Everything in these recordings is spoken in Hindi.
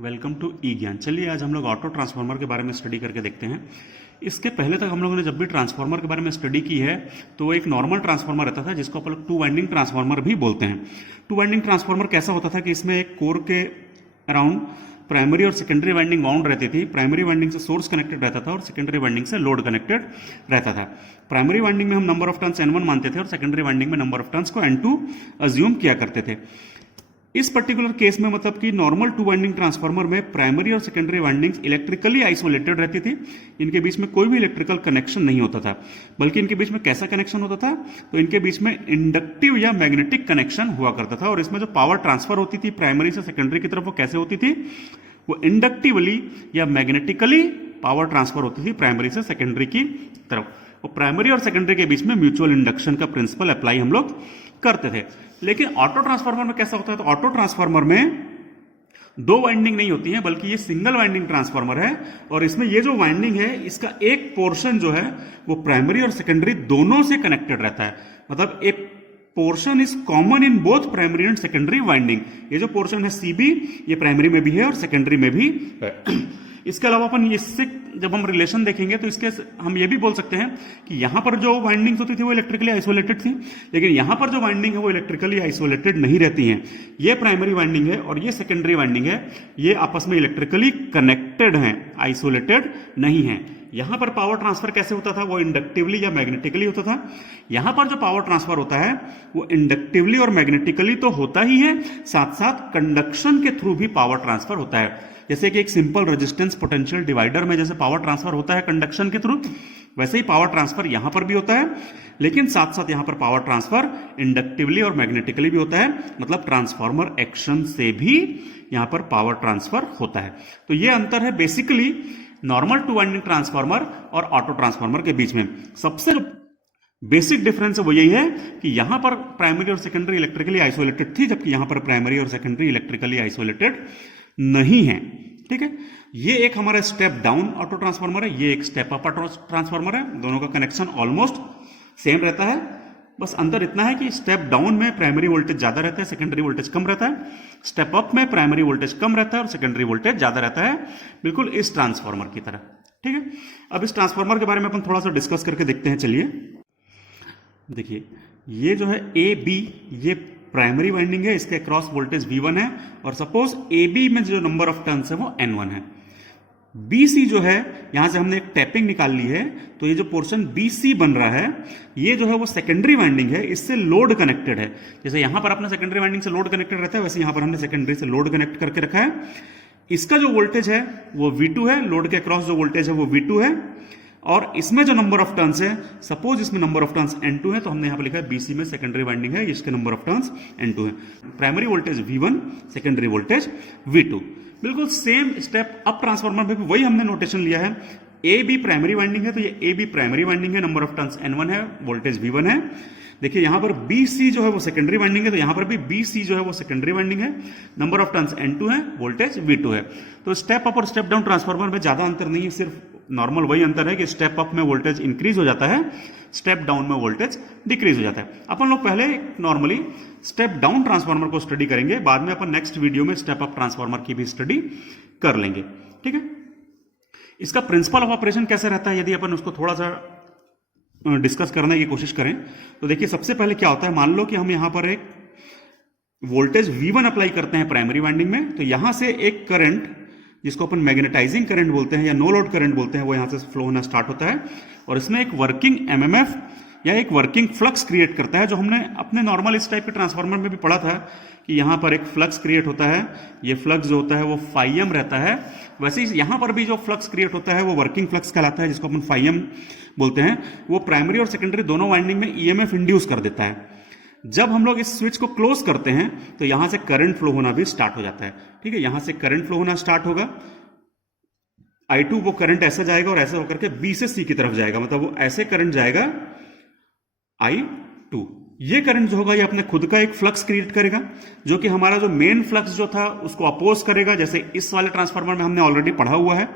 वेलकम टू ई ज्ञान। चलिए आज हम लोग ऑटो ट्रांसफार्मर के बारे में स्टडी करके देखते हैं। इसके पहले तक हम लोगों ने जब भी ट्रांसफार्मर के बारे में स्टडी की है तो वो एक नॉर्मल ट्रांसफार्मर रहता था जिसको अपन लोग टू वाइंडिंग ट्रांसफार्मर भी बोलते हैं। टू वाइंडिंग ट्रांसफार्मर कैसा होता था कि इसमें एक कोर के अराउंड प्राइमरी और सेकेंडरी वाइंडिंग बाउंड रहती थी। प्राइमरी वाइंडिंग से सोर्स कनेक्टेड रहता था और सेकेंडरी वाइंडिंग से लोड कनेक्टेड रहता था। प्राइमरी वाइंडिंग में हम नंबर ऑफ टर्न्स N1 मानते थे और सेकेंडरी वाइंडिंग में नंबर ऑफ टर्न्स को N2 अज्यूम किया करते थे। इस पर्टिकुलर केस में मतलब कि नॉर्मल टू वाइंडिंग ट्रांसफार्मर में प्राइमरी और सेकेंडरी वाइंडिंग्स इलेक्ट्रिकली आइसोलेटेड रहती थी। इनके बीच में कोई भी इलेक्ट्रिकल कनेक्शन नहीं होता था, बल्कि इनके बीच में कैसा कनेक्शन होता था तो इनके बीच में इंडक्टिव या मैग्नेटिक कनेक्शन हुआ करता था। और इसमें जो पावर ट्रांसफर होती थी प्राइमरी से सेकेंडरी की तरफ वो कैसे होती थी, वो इंडक्टिवली या मैग्नेटिकली पावर ट्रांसफर होती थी प्राइमरी से सेकेंडरी की तरफ। और प्राइमरी और सेकेंडरी के बीच में म्यूचुअल इंडक्शन का प्रिंसिपल अप्लाई हम लोग करते थे। लेकिन ऑटो ट्रांसफार्मर में कैसा होता है, तो ऑटो ट्रांसफार्मर में दो वाइंडिंग नहीं होती है बल्कि ये सिंगल वाइंडिंग ट्रांसफार्मर है। और इसमें ये जो वाइंडिंग है इसका एक पोर्शन जो है वो प्राइमरी और सेकेंडरी दोनों से कनेक्टेड रहता है। मतलब एक portion is common in both primary and secondary winding. ये जो पोर्शन है CB ये प्राइमरी में भी है और सेकेंडरी में भी है। इसके अलावा अपन इससे जब हम रिलेशन देखेंगे तो इसके हम ये भी बोल सकते हैं कि यहां पर जो वाइंडिंग्स होती थी वो इलेक्ट्रिकली आइसोलेटेड थी, लेकिन यहां पर जो वाइंडिंग है वो इलेक्ट्रिकली आइसोलेटेड नहीं रहती हैं। ये प्राइमरी वाइंडिंग है और ये सेकेंडरी वाइंडिंग है, ये आपस में इलेक्ट्रिकली कनेक्टेड हैं, आइसोलेटेड नहीं है। यहां पर पावर ट्रांसफर कैसे होता था, वो इंडक्टिवली या मैग्नेटिकली होता था। यहां पर जो पावर ट्रांसफर होता है वो इंडक्टिवली और मैग्नेटिकली तो होता ही है, साथ साथ कंडक्शन के थ्रू भी पावर ट्रांसफर होता है। जैसे कि एक सिंपल रेजिस्टेंस पोटेंशियल डिवाइडर में जैसे पावर ट्रांसफर होता है कंडक्शन के थ्रू, वैसे ही पावर ट्रांसफर यहां पर भी होता है। लेकिन साथ साथ यहां पर पावर ट्रांसफर इंडक्टिवली और मैग्नेटिकली भी होता है, मतलब ट्रांसफार्मर एक्शन से भी यहां पर पावर ट्रांसफर होता है। तो ये अंतर है basically normal two winding transformer और ऑटो ट्रांसफार्मर के बीच में। सबसे जो बेसिक डिफरेंस है वो यही है कि यहां पर प्राइमरी और सेकेंडरी इलेक्ट्रिकली आइसोलेटेड थी, जबकि यहां पर प्राइमरी और सेकेंडरी इलेक्ट्रिकली आइसोलेटेड नहीं है। ठीक है, ये एक हमारा स्टेप डाउन ऑटो ट्रांसफार्मर है, ये एक स्टेप अप ऑटो ट्रांसफार्मर है। दोनों का कनेक्शन ऑलमोस्ट सेम रहता है, बस अंतर इतना है कि स्टेप डाउन में प्राइमरी वोल्टेज ज्यादा रहता है, सेकेंडरी वोल्टेज कम रहता है। स्टेप अप में प्राइमरी वोल्टेज कम रहता है और सेकेंडरी वोल्टेज ज्यादा रहता है, बिल्कुल इस ट्रांसफार्मर की तरह। ठीक है, अब इस ट्रांसफार्मर के बारे में अपन थोड़ा सा डिस्कस करके देखते हैं। चलिए देखिए, ये जो है AB ये प्राइमरी वाइंडिंग है, इसके अक्रॉस वोल्टेज V1 है और सपोज AB में जो नंबर ऑफ टर्न्स है वो N1 है। BC जो है यहां से हमने एक टैपिंग निकाल ली है, तो ये जो पोर्शन BC बन रहा है ये जो है वो सेकेंडरी वाइंडिंग है, इससे लोड कनेक्टेड है। जैसे यहां पर अपना सेकेंडरी वाइंडिंग से लोड कनेक्टेड रहता है, वैसे यहां पर हमने सेकेंडरी से लोड कनेक्ट करके रखा है। इसका जो वोल्टेज है वो V2 है, लोड के अक्रॉस जो वोल्टेज है वो V2 है। और इसमें जो नंबर ऑफ टर्न्स है, सपोज इसमें नंबर ऑफ टर्न्स N2 है, तो हमने यहां पर लिखा है BC में सेकेंडरी वाइंडिंग है, इसके नंबर ऑफ टर्न्स N2 है। Primary voltage V1, secondary voltage V2। बिल्कुल सेम स्टेप अप ट्रांसफार्मर में भी वही हमने नोटेशन लिया है। AB प्राइमरी वाइंडिंग है तो ये AB प्राइमरी वाइंडिंग है, नंबर ऑफ टर्न्स N1 है, वोल्टेज V1 है। देखिए यहां पर BC जो है वो सेकेंडरी वाइंडिंग है, तो यहां पर भी BC जो है वो सेकेंडरी वाइंडिंग है, नंबर ऑफ टर्न्स N2 है, वोल्टेज V2 है। तो स्टेप अप और स्टेप डाउन ट्रांसफार्मर में ज्यादा अंतर नहीं है, सिर्फ नॉर्मल वही अंतर है कि स्टेप अप में वोल्टेज इंक्रीज हो जाता है, स्टेप डाउन में वोल्टेज डिक्रीज हो जाता है। अपन लोग पहले नॉर्मली स्टेप डाउन ट्रांसफार्मर को स्टडी करेंगे, बाद में अपन नेक्स्ट वीडियो में स्टेप अप ट्रांसफार्मर की भी स्टडी कर लेंगे। ठीक है, इसका प्रिंसिपल ऑफ ऑपरेशन कैसे रहता है यदि अपन उसको थोड़ा सा डिस्कस करने की कोशिश करें तो देखिए सबसे पहले क्या होता है, मान लो कि हम यहां पर एक वोल्टेज V1 अप्लाई करते हैं प्राइमरी वाइंडिंग में, तो यहां से एक करंट जिसको अपन मैग्नेटाइजिंग करंट बोलते हैं या नो लोड करंट बोलते हैं वो यहां से फ्लो होना स्टार्ट होता है और इसमें एक वर्किंग MMF या एक वर्किंग फ्लक्स क्रिएट करता है, जो हमने अपने नॉर्मल इस टाइप के ट्रांसफार्मर में भी पढ़ा था कि यहां पर एक फ्लक्स क्रिएट होता है। ये फ्लक्स जो होता है वो φm रहता है। वैसे ही यहां पर भी जो फ्लक्स क्रिएट होता है वो वर्किंग फ्लक्स कहलाता है, जिसको अपन φm बोलते हैं। वो प्राइमरी और सेकेंडरी दोनों वाइंडिंग में EMF इंड्यूस कर देता है। जब हम लोग इस स्विच को क्लोज करते हैं तो यहां से करंट फ्लो होना भी स्टार्ट हो जाता है। ठीक है, यहां से करंट फ्लो होना स्टार्ट होगा, I2 वो करंट ऐसे जाएगा और ऐसे होकर के B से C की तरफ जाएगा, मतलब वो ऐसे करंट जाएगा I2। ये करंट जो होगा ये अपने खुद का एक फ्लक्स क्रिएट करेगा, जो कि हमारा जो मेन फ्लक्स जो था उसको अपोज करेगा। जैसे इस वाले ट्रांसफार्मर में हमने ऑलरेडी पढ़ा हुआ है,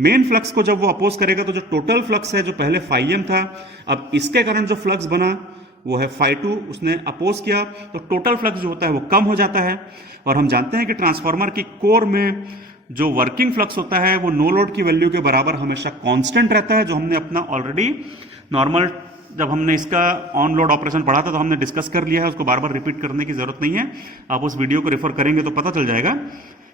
मेन फ्लक्स को जब वो अपोज करेगा तो जो टोटल फ्लक्स है जो पहले φm था, अब इसके कारण जो फ्लक्स बना वो है φ2, उसने अपोज किया तो टोटल फ्लक्स जो होता है वो कम हो जाता है। और हम जानते हैं कि ट्रांसफार्मर की कोर में जो वर्किंग फ्लक्स होता है वो नो लोड की वैल्यू के बराबर हमेशा कांस्टेंट रहता है, जो हमने अपना ऑलरेडी नॉर्मल जब हमने इसका ऑन लोड ऑपरेशन पढ़ा था तो हमने डिस्कस कर लिया है, उसको बार बार रिपीट करने की जरूरत नहीं है। आप उस वीडियो को रेफर करेंगे तो पता चल जाएगा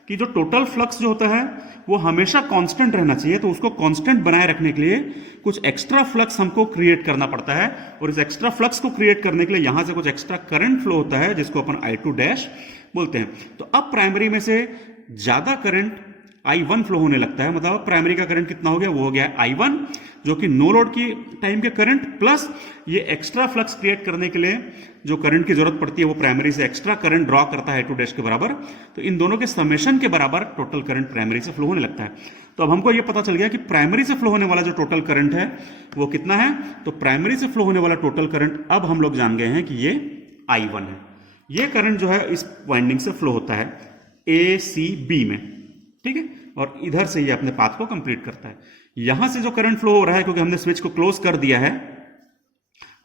कि जो टोटल फ्लक्स जो होता है वो हमेशा कांस्टेंट रहना चाहिए। तो उसको कांस्टेंट बनाए रखने के लिए कुछ एक्स्ट्रा फ्लक्स हमको क्रिएट करना पड़ता है, और इस एक्स्ट्रा फ्लक्स को क्रिएट करने के लिए यहां से कुछ एक्स्ट्रा करंट फ्लो होता है जिसको अपन I2 डैश बोलते हैं। तो अब प्राइमरी में से ज्यादा करंट I1 फ्लो होने लगता है, मतलब प्राइमरी का करंट कितना हो गया, वो हो गया I1, जो कि नो लोड की टाइम के करंट प्लस ये एक्स्ट्रा फ्लक्स क्रिएट करने के लिए जो करंट की जरूरत पड़ती है वो प्राइमरी से एक्स्ट्रा करंट ड्रॉ करता है I2 डैश के बराबर। तो इन दोनों के समेशन के बराबर टोटल करंट प्राइमरी से फ्लो होने लगता है। तो अब हमको ये पता चल गया कि प्राइमरी से फ्लो होने वाला जो टोटल करंट है वो कितना है। तो प्राइमरी से फ्लो होने वाला टोटल करंट अब हम लोग जान गए हैं कि ये I1 है। ये करंट जो है इस वाइंडिंग से फ्लो होता है ACB में, ठीक है, और इधर से ये अपने पाथ को कंप्लीट करता है। यहां से जो करंट फ्लो हो रहा है, क्योंकि हमने स्विच को क्लोज कर दिया है,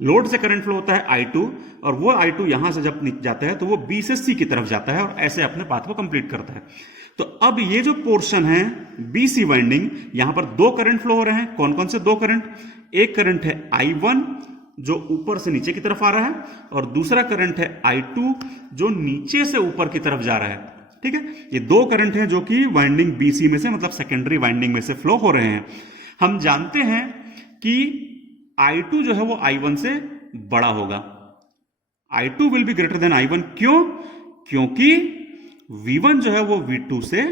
लोड से करंट फ्लो होता है I2, और वो I2 यहां से जब जाता है तो वो B से C की तरफ जाता है और ऐसे अपने पाथ को कंप्लीट करता है। तो अब ये जो पोर्शन है BC वाइंडिंग, यहां पर दो करंट फ्लो हो रहे हैं। कौन कौन से दो करंट? एक करंट है I1 जो ऊपर से नीचे की तरफ आ रहा है, और दूसरा करंट है I2 जो नीचे से ऊपर की तरफ जा रहा है, ठीक है। ये दो करंट हैं जो कि वाइंडिंग BC में से, मतलब सेकेंडरी वाइंडिंग में से फ्लो हो रहे हैं। हम जानते हैं कि I2 जो है वो I1 से बड़ा होगा। I2 will be greater than I1। क्यों? क्योंकि V1 जो है वो V2 से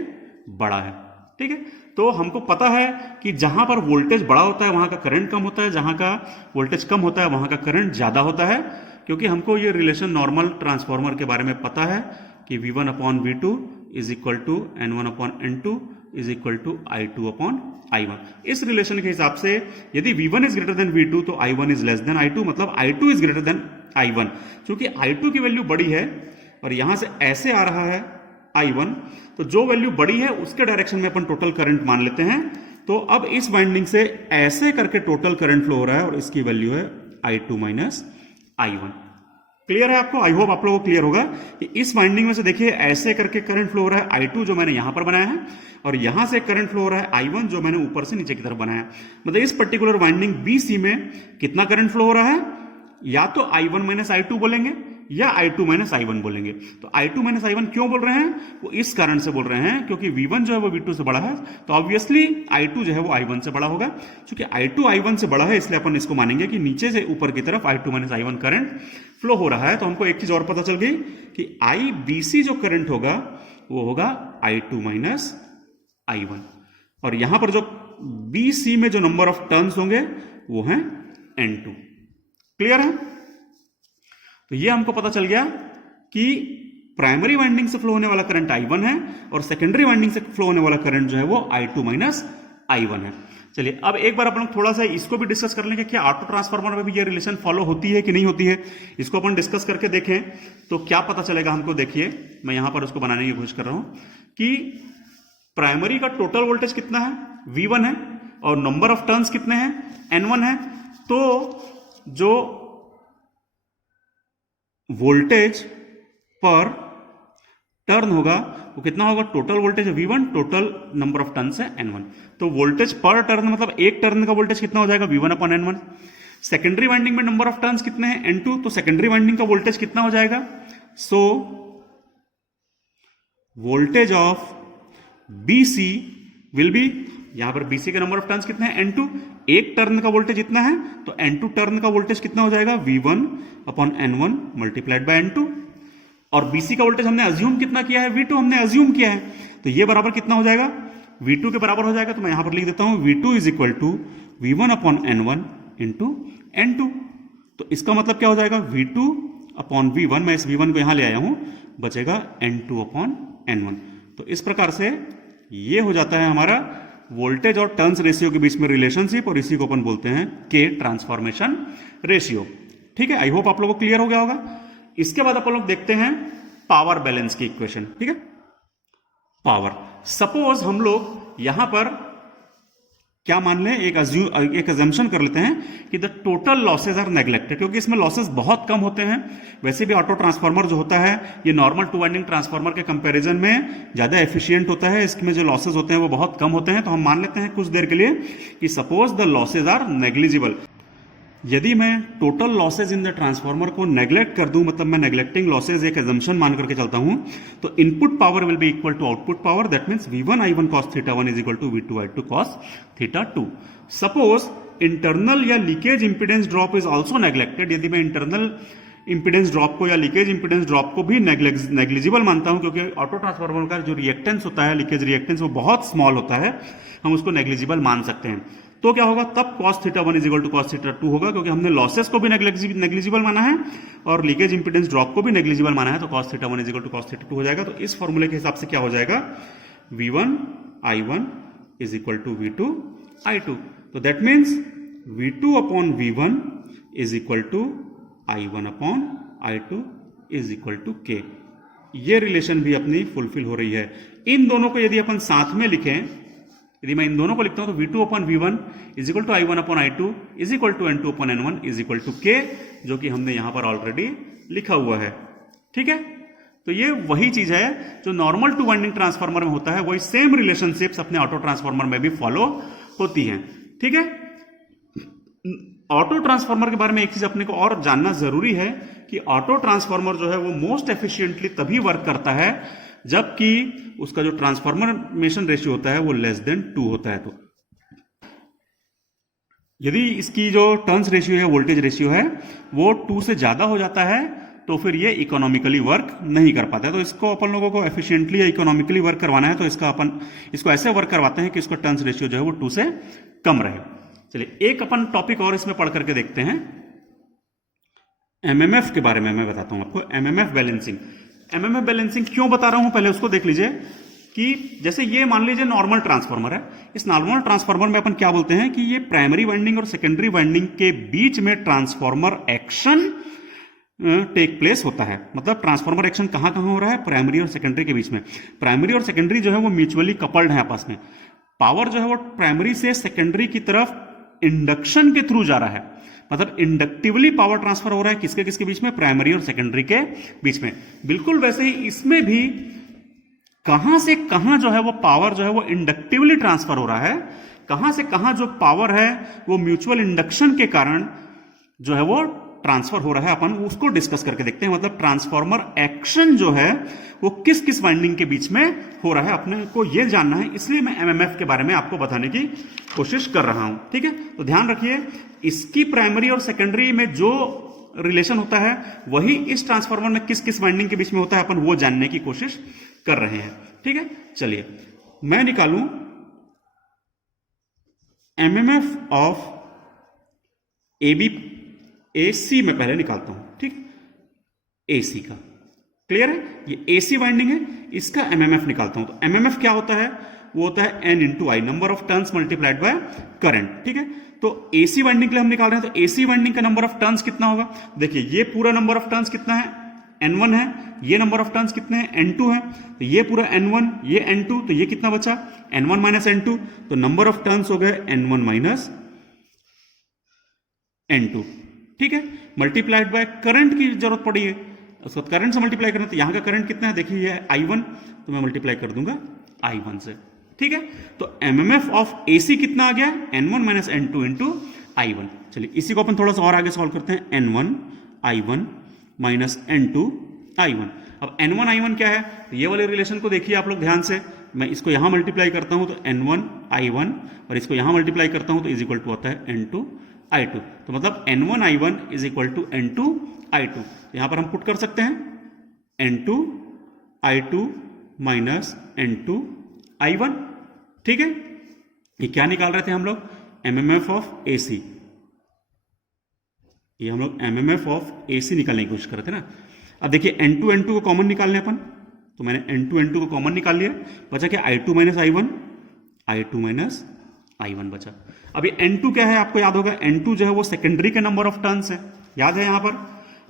बड़ा है, ठीक है। तो हमको पता है कि जहां पर वोल्टेज बड़ा होता है वहां का करंट कम होता है, जहां का वोल्टेज कम होता है वहां का करंट ज्यादा होता है, क्योंकि हमको ये रिलेशन नॉर्मल ट्रांसफॉर्मर के बारे में पता है कि V1 upon V2 is equal to N1 upon N2 is equal to I2 upon I1। इस रिलेशन के हिसाब से यदि V1 is greater than V2 तो I1 is less than I2, मतलब I2 is greater than I1। क्योंकि I2 की वैल्यू बड़ी है और यहां से ऐसे आ रहा है I1, तो जो वैल्यू बड़ी है उसके डायरेक्शन में अपन टोटल करंट मान लेते हैं। तो अब इस वाइंडिंग से ऐसे करके टोटल करंट फ्लो हो रहा है और इसकी वैल्यू है I2 माइनस I1। क्लियर है आपको? आई होप आप लोगों को क्लियर होगा कि इस वाइंडिंग में से देखिए ऐसे करके करंट फ्लो हो रहा है I2 जो मैंने यहां पर बनाया है, और यहां से करंट फ्लो हो रहा है I1 जो मैंने ऊपर से नीचे की तरफ बनाया है। मतलब इस पर्टिकुलर वाइंडिंग BC में कितना करंट फ्लो हो रहा है? या तो I1 माइनस I2 बोलेंगे या I2 माइनस I1 बोलेंगे। तो I2 माइनस I1 क्यों बोल रहे हैं? वो इस कारण से बोल रहे हैं क्योंकि V1 जो है वो V2 से बड़ा है, तो ऑब्वियसली I2 जो है वो I1 से बड़ा होगा। क्योंकि I2 I1 से बड़ा है इसलिए अपन इसको मानेंगे कि नीचे से ऊपर की तरफ I2 minus I1 current flow हो रहा है। तो हमको एक चीज और पता चल गई कि IBC जो करंट होगा वो होगा I2 माइनस I1, और यहां पर जो BC में जो नंबर ऑफ टर्न्स होंगे वो हैं N2। क्लियर है? तो ये हमको पता चल गया कि प्राइमरी वाइंडिंग से फ्लो होने वाला करंट I1 है और सेकेंडरी वाइंडिंग से फ्लो होने वाला करंट जो है वो I2 माइनस I1 है। चलिए अब एक बार अपन लोग थोड़ा सा इसको भी डिस्कस कर लेंगे कि ऑटो ट्रांसफार्मर में भी ये रिलेशन फॉलो होती है कि नहीं होती है। इसको अपन डिस्कस करके देखें तो क्या पता चलेगा हमको। देखिए मैं यहां पर उसको बनाने की कोशिश कर रहा हूं कि प्राइमरी का टोटल वोल्टेज कितना है? V1 है, और नंबर ऑफ टर्न्स कितने हैं? N1 है। तो जो वोल्टेज पर टर्न होगा वो कितना होगा? टोटल वोल्टेज है V1, total number of turns है N1। तो वोल्टेज पर टर्न मतलब एक टर्न का वोल्टेज कितना हो जाएगा? V1 upon N1। Secondary winding में नंबर ऑफ टर्न्स कितने हैं? N2। तो सेकेंडरी वाइंडिंग का वोल्टेज कितना हो जाएगा? So voltage of BC will be, यहां पर BC का नंबर ऑफ टर्न्स कितने हैं? N2। एक टर्न का वोल्टेज इतना है तो N2 टर्न का वोल्टेज कितना हो जाएगा? V1 upon N1 multiplied by N2। और BC का वोल्टेज हमने अज्यूम कितना किया है? V2 हमने अज्यूम किया है, तो ये बराबर कितना हो जाएगा? V2 के बराबर हो जाएगा। तो मैं यहां पर लिख देता हूं V2 is equal to V1 upon N1 into N2। तो इसका मतलब क्या हो जाएगा? V2 अपॉन V1, मैं इस V1 को यहां ले आया हूं, बचेगा N2 अपॉन N1। तो इस प्रकार से ये हो जाता है हमारा वोल्टेज और टर्न्स रेशियो के बीच में रिलेशनशिप, और इसी को अपन बोलते हैं K ट्रांसफॉर्मेशन रेशियो। ठीक है, आई होप आप लोगों को क्लियर हो गया होगा। इसके बाद अपन लोग देखते हैं पावर बैलेंस की इक्वेशन। ठीक है, पावर, सपोज हम लोग यहां पर क्या मान लें, एक अजम्पशन कर लेते हैं कि the total losses are neglected, क्योंकि इसमें लॉसेज बहुत कम होते हैं। वैसे भी ऑटो ट्रांसफार्मर जो होता है ये नॉर्मल टू वाइंडिंग ट्रांसफार्मर के कंपैरिजन में ज्यादा एफिशिएंट होता है, इसमें जो लॉसेज होते हैं वो बहुत कम होते हैं। तो हम मान लेते हैं कुछ देर के लिए कि suppose the losses are negligible. यदि मैं total losses in the transformer को नेग्लेक्ट कर दूं, मतलब मैं नेग्लेक्टिंग लॉसेज एक एजम्पशन मान करके चलता हूं, तो input power will be equal to output power, that means V1 I1 cos theta 1 is equal to V2 I2 cos theta 2। Suppose internal या leakage impedance drop is also neglected. यदि मैं इंटरनल इंपीडेंस ड्रॉप को या लीकेज इंपीडेंस ड्रॉप को भी नेग्लिजिबल मानता हूं, क्योंकि ऑटो ट्रांसफार्मर का जो रिएक्टेंस होता है, लीकेज रिएक्टेंस, वो बहुत स्मॉल होता है, हम उसको नेग्लिजिबल मान सकते हैं। तो क्या होगा, तब cos theta 1 is equal to cos theta 2 होगा, क्योंकि हमने लॉसेस को भी नेग्लिजिबल माना है और लीकेज इंपीडेंस ड्रॉप को भी नेग्लिजिबल माना है, तो cos theta 1 is equal to cos theta 2 हो जाएगा। तो इस फॉर्मूले के हिसाब से क्या हो जाएगा, V1 I1 is equal to V2 I2। तो that means V2 upon V1 is equal to I1 upon I2 is equal to K। ये रिलेशन भी अपनी फुलफिल हो रही है। इन दोनों को यदि अपन साथ में लिखें, यदि मैं इन दोनों को लिखता हूं तो V2 upon V1 is equal to I1 upon I2 is equal to N2 upon N1 is equal to K, जो कि हमने यहां पर ऑलरेडी लिखा हुआ है। ठीक है, तो ये वही चीज है जो नॉर्मल टू वाइंडिंग ट्रांसफार्मर में होता है, वही सेम रिलेशनशिप्स अपने ऑटो ट्रांसफार्मर में भी फॉलो होती हैं। ठीक है, ऑटो ट्रांसफार्मर के बारे में एक चीज अपने को और जानना जरूरी है कि ऑटो ट्रांसफार्मर जो है वो मोस्ट एफिशिएंटली तभी वर्क करता है जबकि उसका जो ट्रांसफॉर्मेशन रेशियो होता है वो लेस देन 2 होता है। तो यदि इसकी जो टर्न्स रेशियो है, वोल्टेज रेशियो है, वो 2 से ज्यादा हो जाता है तो फिर ये इकोनॉमिकली वर्क नहीं कर पाता है। तो इसको अपन लोगों को एफिशिएंटली या इकोनॉमिकली वर्क करवाना है, तो इसको ऐसे वर्क करवाते हैं कि इसका टर्न्स रेशियो जो है वो 2 से कम रहे। चलिए एक अपन टॉपिक और इसमें पढ़ करके देखते हैं, एमएमएफ के बारे में मैं बताता हूं आपको। एमएमएफ बैलेंसिंग, एमएमएफ बैलेंसिंग क्यों बता रहा हूं पहले उसको देख लीजिए। कि जैसे ये मान लीजिए नॉर्मल ट्रांसफार्मर है, इस नॉर्मल ट्रांसफार्मर में अपन क्या बोलते हैं कि ये प्राइमरी वाइंडिंग और सेकेंडरी वाइंडिंग के बीच में ट्रांसफार्मर एक्शन टेक प्लेस होता है। मतलब ट्रांसफार्मर एक्शन कहां कहां हो रहा है, प्राइमरी और सेकेंडरी के बीच में। प्राइमरी और सेकेंडरी जो है वो म्यूचुअली कपल्ड है आपस में। पावर जो है वो प्राइमरी से सेकेंडरी की तरफ इंडक्शन के थ्रू जा रहा है, मतलब इंडक्टिवली पावर ट्रांसफर हो रहा है किसके किसके बीच में, प्राइमरी और सेकेंडरी के बीच में। बिल्कुल वैसे ही इसमें भी कहां से कहां जो है वो पावर जो है वो इंडक्टिवली ट्रांसफर हो रहा है, कहां से कहां जो पावर है वो म्यूचुअल इंडक्शन के कारण जो है वो ट्रांसफर हो रहा है, अपन उसको डिस्कस करके देखते हैं। मतलब ट्रांसफॉर्मर एक्शन जो है वो किस किस वाइंडिंग के बीच में हो रहा है, अपने को ये जानना है। इसलिए मैं एमएमएफ के बारे में आपको बताने की कोशिश कर रहा हूं। ठीक है, तो ध्यान रखिए, इसकी प्राइमरी और सेकेंडरी में जो रिलेशन होता है वही इस ट्रांसफार्मर में किस किस वाइंडिंग के बीच में होता है, अपन वो जानने की कोशिश कर रहे हैं। ठीक है, चलिए मैं निकालूं एमएमएफ ऑफ एबी, एसी में पहले निकालता हूं। ठीक, एसी का क्लियर है, ये एसी वाइंडिंग है, इसका एमएमएफ निकालता हूं। तो एमएमएफ क्या होता है, वो होता है N into I, number of turns multiplied by current. ठीक है, तो एसी वाइंडिंग के लिए हम निकाल रहे हैं, तो एसी वाइंडिंग का नंबर ऑफ टर्न्स कितना होगा। देखिए ये पूरा नंबर ऑफ टर्न्स कितना है, N1 है, ये नंबर ऑफ टर्न्स कितने हैं, N2 है, तो ये पूरा N1, ये N2, तो ये कितना बचा, N1 माइनस N2, तो नंबर ऑफ टर्न्स हो गए N1 माइनस N2। ठीक है, मल्टीप्लाइड बाय करंट की जरूरत पड़ी है, उसको करंट से मल्टीप्लाई करना, तो यहां का करंट कितना है, देखिए ये I1, तो मैं मल्टीप्लाई कर दूंगा I1 से। ठीक है, तो एमएमएफ ऑफ एसी कितना आ गया, N1 minus N2 into I1। चलिए इसी को अपन थोड़ा सा और आगे सॉल्व करते हैं, N1 I1 minus N2 I1। अब N1 I1 क्या है, तो ये वाले रिलेशन को देखिए आप लोग ध्यान से, मैं इसको यहां मल्टीप्लाई करता हूं तो N1 I1 और इसको यहां मल्टीप्लाई करता हूं तो इज इक्वल टू होता है N2 I2। तो मतलब N1 I1 is equal to N2 I2। यहां पर हम पुट कर सकते हैं N2 I2 minus N2 I1। ठीक है, ये क्या निकाल रहे थे हम लोग, एमएमएफ ऑफ एसी। ये हम लोग एमएमएफ ऑफ एसी निकालने की कोशिश कर रहे थे ना। अब देखिए N2 N2 को कॉमन निकालने अपन, तो मैंने N2 N2 को कॉमन निकाल लिया, बचा क्या I2 minus I1, I2 minus I1 बचा। अब ये N2 क्या है आपको याद होगा, N2 जो है वो सेकेंडरी के नंबर ऑफ टर्न्स है, याद है यहां पर।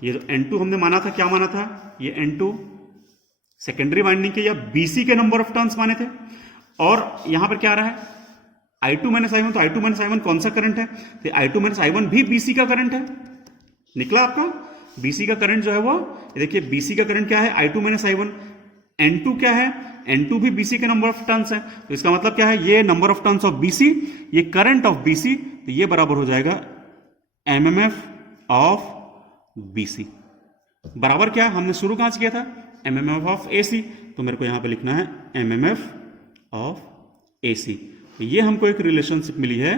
ये जो N2 हमने माना था, क्या माना था, ये N2 सेकेंडरी वाइंडिंग के या BC के नंबर ऑफ टर्न्स माने थे, और यहां पर क्या आ रहा है I2 माइनस आई वन, तो I2 माइनस आई वन कौन सा करंट है? तो I2 माइनस आई वन भी BC का करंट है। निकला आपका BC का करंट जो है वो, देखिए BC का करंट क्या है? I2 minus I one. N2 क्या है? N2 भी BC के नंबर ऑफ टर्न्स है, तो इसका मतलब क्या है? ये number of turns of BC, ये करंट ऑफ BC, तो ये बराबर हो जाएगा MMF ऑफ BC। बराबर क्या हमने शुरू कहां से किया था? MMF ऑफ AC, तो मेरे को यहां पे लिखना है MMF ऑफ AC। तो ये हमको एक रिलेशनशिप मिली है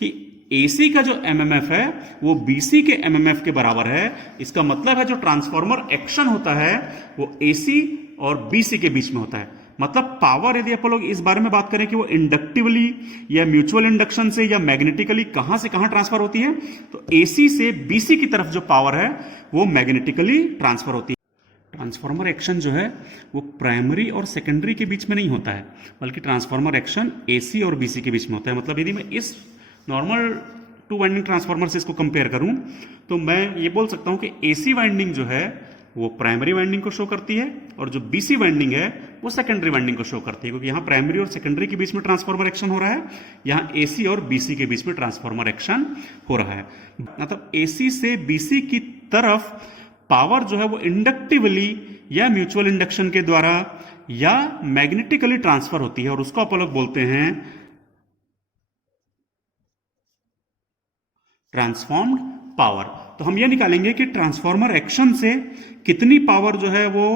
कि AC का जो MMF है वो BC के MMF के बराबर है। इसका मतलब है जो ट्रांसफॉर्मर एक्शन होता है वो AC और BC के बीच में होता है। मतलब पावर, यदि आप लोग इस बारे में बात करें कि वो इंडक्टिवली या म्यूचुअल इंडक्शन से या मैग्नेटिकली कहां से कहां ट्रांसफर होती है, तो AC से BC की तरफ जो पावर है वो मैग्नेटिकली ट्रांसफर होती है। ट्रांसफार्मर एक्शन जो है वो प्राइमरी और सेकेंडरी के बीच में नहीं होता है, बल्कि ट्रांसफार्मर एक्शन AC और BC के बीच में होता है। मतलब यदि मैं इस नॉर्मल टू वाइंडिंग ट्रांसफार्मर से इसको कंपेयर करूं तो मैं ये बोल सकता हूं कि AC वाइंडिंग जो है वो प्राइमरी वाइंडिंग को शो करती है और जो BC वाइंडिंग है वो सेकेंडरी वाइंडिंग को शो करती है, क्योंकि यहाँ प्राइमरी और सेकेंडरी के बीच में ट्रांसफार्मर एक्शन हो रहा है, यहाँ AC और BC के बीच में ट्रांसफार्मर एक्शन हो रहा है। मतलब AC से BC की तरफ पावर जो है वो इंडक्टिवली या म्यूचुअल इंडक्शन के द्वारा या मैग्नेटिकली ट्रांसफर होती है और उसको आप लोग बोलते हैं ट्रांसफॉर्म्ड पावर। तो हम ये निकालेंगे कि ट्रांसफॉर्मर एक्शन से कितनी पावर जो है वो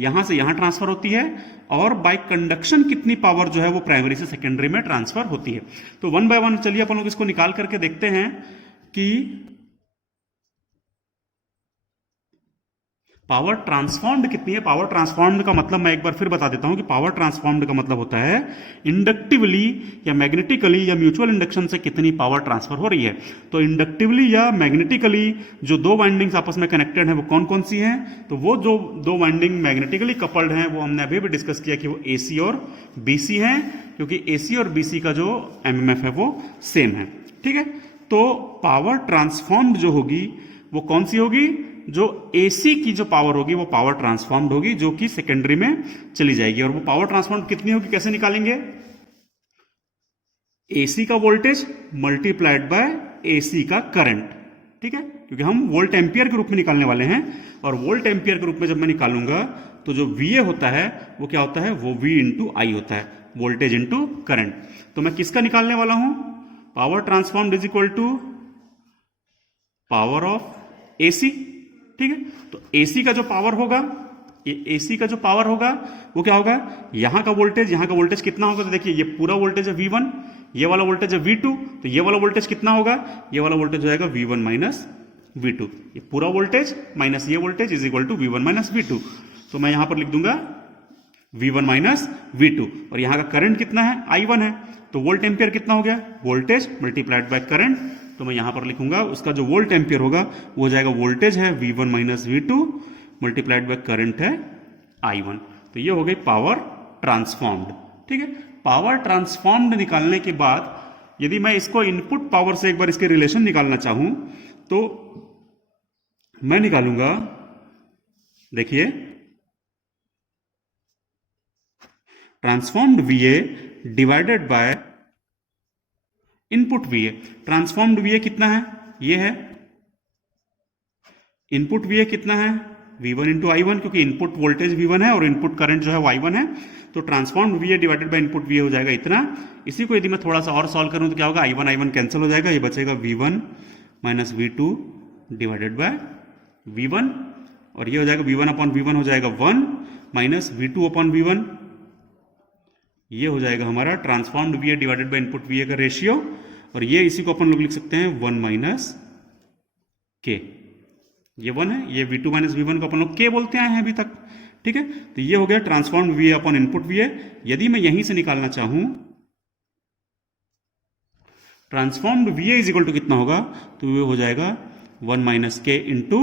यहां से यहां ट्रांसफर होती है और बाय कंडक्शन कितनी पावर जो है वो प्राइमरी से सेकेंडरी में ट्रांसफर होती है। तो वन बाय वन चलिए अपन लोग इसको निकाल करके देखते हैं कि पावर ट्रांसफॉर्म्ड कितनी है। पावर ट्रांसफॉर्म्ड का मतलब मैं एक बार फिर बता देता हूं कि पावर ट्रांसफॉर्म्ड का मतलब होता है इंडक्टिवली या मैग्नेटिकली या म्यूचुअल इंडक्शन से कितनी पावर ट्रांसफर हो रही है। तो इंडक्टिवली या मैग्नेटिकली जो दो वाइंडिंग्स आपस में कनेक्टेड है वो कौन कौन सी हैं? तो वो जो दो वाइंडिंग मैग्नेटिकली कपल्ड हैं वो हमने अभी भी डिस्कस किया कि वो AC और BC हैं, क्योंकि AC और BC का जो MMF है वो सेम है। ठीक है, तो पावर ट्रांसफॉर्म्ड जो होगी वो कौन सी होगी? जो AC की जो पावर होगी वो पावर ट्रांसफॉर्म्ड होगी, जो कि सेकेंडरी में चली जाएगी। और वो पावर ट्रांसफॉर्म्ड कितनी होगी, कैसे निकालेंगे? AC का वोल्टेज मल्टीप्लाइड बाय AC का करंट। ठीक है, क्योंकि हम वोल्ट एम्पियर के रूप में निकालने वाले हैं और वोल्ट एम्पियर के रूप में जब मैं निकालूंगा तो जो VA होता है वो क्या होता है? वो V इंटू I होता है, वोल्टेज इंटू करंट। तो मैं किसका निकालने वाला हूं? Power transformed is equal to power of AC। ठीक है, तो AC का जो पावर होगा, ये AC का जो पावर होगा वो क्या होगा? यहां का वोल्टेज कितना होगा? तो देखिए ये पूरा वोल्टेज है V1, ये वाला वोल्टेज है V2, तो ये वाला वोल्टेज कितना होगा? ये वाला वोल्टेज हो जाएगा V1 माइनस V2। ये पूरा वोल्टेज माइनस ये voltage is equal to V1 minus V2। तो मैं यहां पर लिख दूंगा V1 माइनस V2। और यहां का करंट कितना है? I1 है, तो वोल्ट एम्पियर कितना हो गया? Voltage multiplied by current. तो मैं यहां पर लिखूंगा उसका जो वोल्ट एम्पियर होगा वो हो जाएगा, वोल्टेज है V1 minus V2 multiplied by current है I1। तो ये हो गई पावर ट्रांसफॉर्म्ड। ठीक है, पावर ट्रांसफॉर्म्ड निकालने के बाद यदि मैं इसको इनपुट पावर से एक बार इसके रिलेशन निकालना चाहूं तो मैं निकालूंगा, देखिए transformed VA divided by input VA। Transformed VA कितना है? ये है। इनपुट VA कितना है? V1 इंटू I1, क्योंकि इनपुट वोल्टेज V1 है और इनपुट करंट जो है वो I1 है। तो transformed VA divided by input VA हो जाएगा इतना। इसी को यदि मैं थोड़ा सा और सॉल्व करूं तो क्या होगा? I1 कैंसिल हो जाएगा, ये बचेगा V1 minus V2 divided by V1, और ये हो जाएगा V1 अपॉन V1 हो जाएगा 1 माइनस V2 अपॉन V1। ये हो जाएगा हमारा transformed VA divided by input VA का रेशियो, और ये इसी को अपन लोग लिख सकते हैं 1 माइनस K। ये 1 है, ये V2 माइनस V1 को अपन लोग K बोलते आए हैं अभी तक। ठीक है, तो ये हो गया transformed VA upon input VA। यदि मैं यहीं से निकालना चाहूं transformed VA is equal to कितना होगा, तो ये हो जाएगा 1 minus K into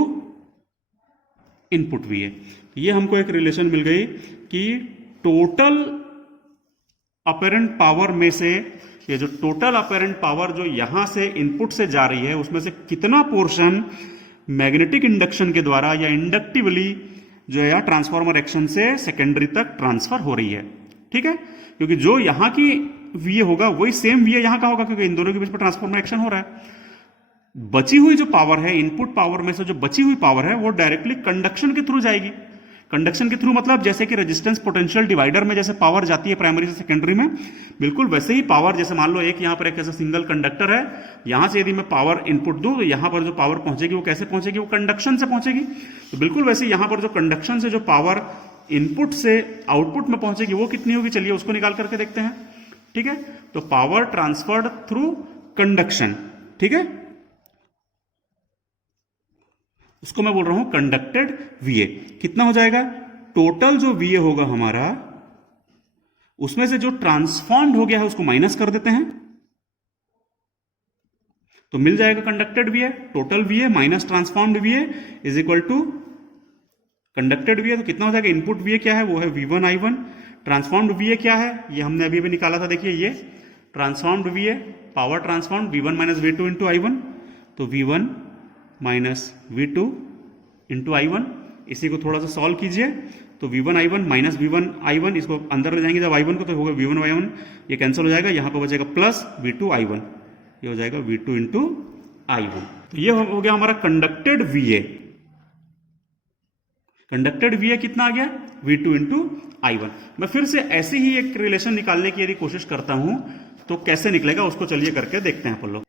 input VA। ये हमको एक रिलेशन मिल गई कि टोटल अपेरेंट पावर में से ये जो टोटल अपेरेंट पावर जो यहां से इनपुट से जा रही है उसमें से कितना पोर्शन मैग्नेटिक इंडक्शन के द्वारा या इंडक्टिवली जो है ट्रांसफॉर्मर एक्शन से सेकेंडरी तक ट्रांसफर हो रही है। ठीक है, क्योंकि जो यहां की वीए होगा वही सेम वीए यहां का होगा, क्योंकि इन दोनों के बीच में ट्रांसफॉर्मर एक्शन हो रहा है। बची हुई जो पावर है, इनपुट पावर में से जो बची हुई पावर है वो डायरेक्टली कंडक्शन के थ्रू जाएगी। कंडक्शन के थ्रू मतलब जैसे कि रेजिस्टेंस पोटेंशियल डिवाइडर में जैसे पावर जाती है प्राइमरी से सेकेंडरी में, बिल्कुल वैसे ही पावर, जैसे मान लो एक यहां पर एक ऐसा सिंगल कंडक्टर है, यहां से यदि मैं पावर इनपुट दूं तो यहां पर जो पावर पहुंचेगी वो कैसे पहुंचेगी, वो कंडक्शन से पहुंचेगी। तो बिल्कुल वैसे यहां पर जो कंडक्शन से जो पावर इनपुट से आउटपुट में पहुंचेगी वो कितनी होगी, चलिए उसको निकाल करके देखते हैं। ठीक है, तो पावर ट्रांसफर्ड थ्रू कंडक्शन, ठीक है, उसको मैं बोल रहा हूं कंडक्टेड वीए। कितना हो जाएगा, टोटल जो वीए होगा हमारा, उसमें से जो ट्रांसफॉर्म्ड हो गया है उसको माइनस कर देते हैं, तो मिल जाएगा conducted VA, total VA minus transformed VA is equal to conducted VA. तो कितना हो जाएगा, इनपुट वीए क्या है वो है V1 I1, ट्रांसफॉर्म्ड वीए क्या है ये हमने अभी निकाला था, देखिए ये transformed वीए, power transformed V1 minus V2 into I1, तो V1 minus V2 into I1, इसी को थोड़ा सा सॉल्व कीजिए, तो V1 I1 minus V1 I1, इसको अंदर ले जाएंगे जब I1 को तो होगा V1 I1, ये कैंसिल हो जाएगा, यहां पर बचेगा प्लस V2 I1, ये हो जाएगा V2 इंटू I1। तो ये हो गया हमारा कंडक्टेड VA। कंडक्टेड VA कितना आ गया, V2 इंटू I1। मैं फिर से ऐसे ही एक रिलेशन निकालने की यदि कोशिश करता हूं तो कैसे निकलेगा उसको चलिए करके देखते हैं अपन लोग।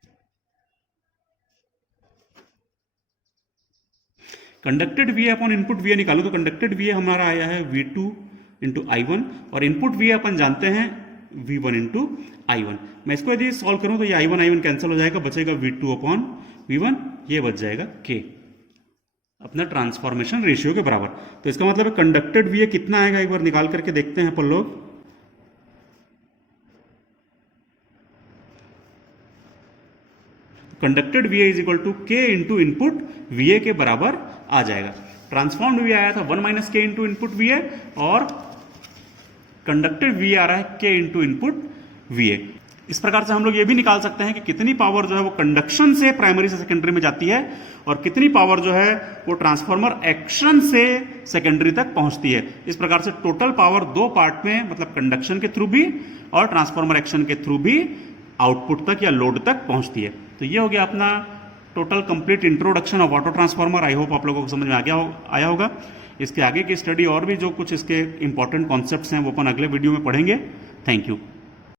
कंडक्टेड वीए अपॉन इनपुट वीए निकालो, तो कंडक्टेड वीए हमारा आया है V2 इंटू I1 और इनपुट वीए अपन जानते हैं V1 इंटू I1। मैं इसको यदि सॉल्व करूं तो ये I1 कैंसिल हो जाएगा, बचेगा V2 अपॉन V1, ये बच जाएगा K, अपना ट्रांसफॉर्मेशन रेशियो के बराबर। तो इसका मतलब कंडक्टेड वीए कितना आएगा एक बार निकाल करके देखते हैं अपन लोग। Conducted VA is equal to K into input VA के बराबर आ जाएगा। ट्रांसफॉर्म्ड वीए आया था 1 minus K into input VA और कंडक्टेड वीए आ रहा है K इंटू इनपुट वीए। इस प्रकार से हम लोग ये भी निकाल सकते हैं कि कितनी पावर जो है वो कंडक्शन से प्राइमरी से सेकेंडरी में जाती है और कितनी पावर जो है वो ट्रांसफॉर्मर एक्शन से सेकेंडरी तक पहुंचती है। इस प्रकार से टोटल पावर दो पार्ट में, मतलब कंडक्शन के थ्रू भी और ट्रांसफॉर्मर एक्शन के थ्रू भी आउटपुट तक या लोड तक पहुंचती है। तो ये हो गया अपना total complete introduction of auto transformer. I hope आप लोगों को समझ में आया होगा। इसके आगे की स्टडी और भी जो कुछ इसके इंपॉर्टेंट कॉन्सेप्ट्स हैं वो अपन अगले वीडियो में पढ़ेंगे। Thank you.